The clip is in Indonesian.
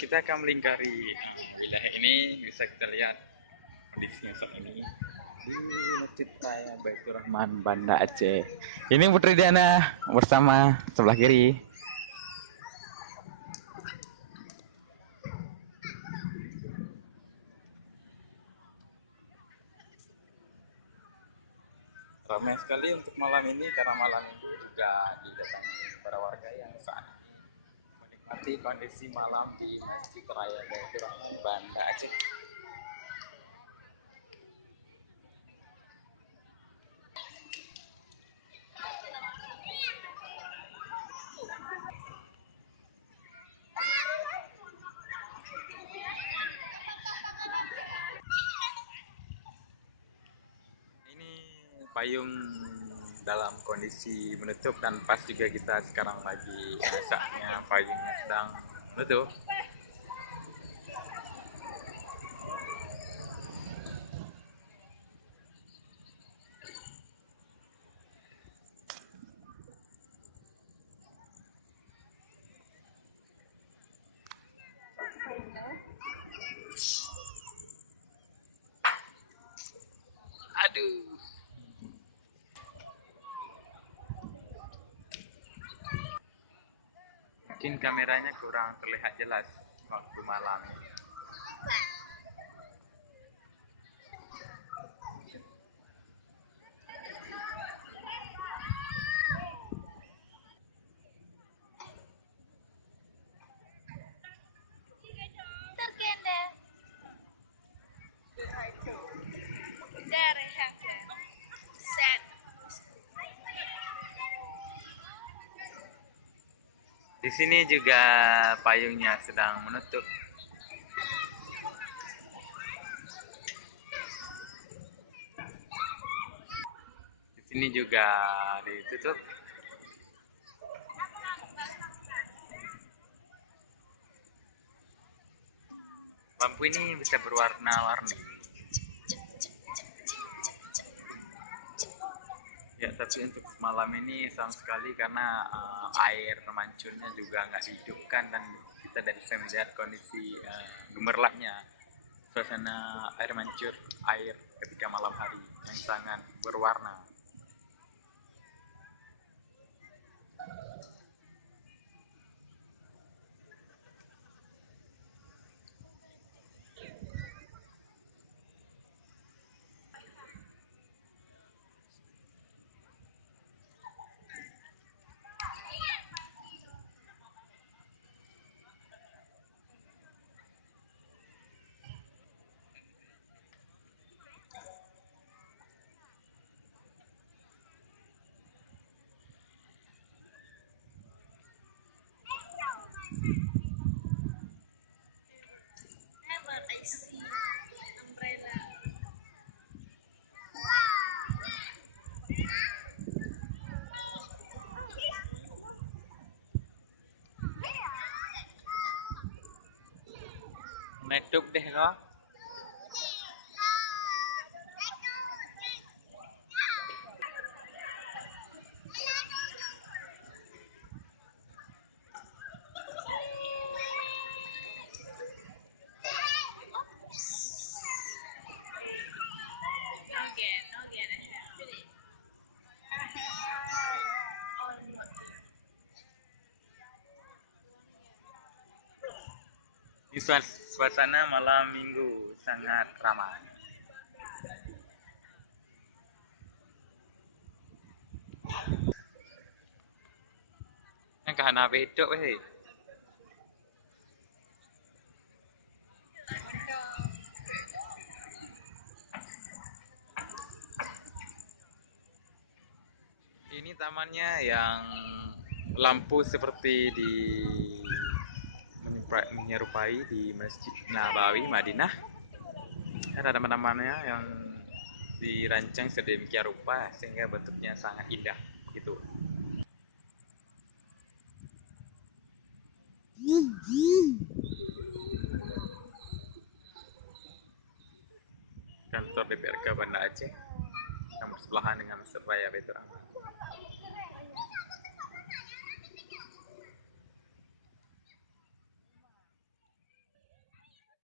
kita akan melingkari wilayah ini. Bisa kita lihat kondisinya saat ini di Masjid Raya Baitur Rahman, Banda Aceh. Ini Putri Diana bersama sebelah kiri. Ramai sekali untuk malam ini karena malam itu juga didatangi para warga yang saat ini menikmati kondisi malam di Masjid Raya Baitur Rahman, Banda Aceh. Ini payung dalam kondisi menutup dan pas juga kita sekarang lagi masaknya, payungnya sedang menutup. Aduh. Mungkin kameranya kurang terlihat jelas waktu malam. Di sini juga payungnya sedang menutup. Di sini juga ditutup. Lampu ini bisa berwarna-warni. Ya, tapi untuk malam ini sayang sekali karena air mancurnya juga nggak dihidupkan dan kita tidak bisa melihat kondisi gemerlapnya suasana air mancur air ketika malam hari yang sangat berwarna. Metup deh kok. Di suasana malam minggu sangat ramai. Yang kahana bedok weh. Ini tamannya yang lampu seperti di menyerupai di Masjid Nabawi Madinah. Ada taman-tamannya yang dirancang sedemikian rupa sehingga bentuknya sangat indah gitu. Kantor DPRK Banda Aceh yang bersebelahan dengan Masjid Raya Baitur Rahman.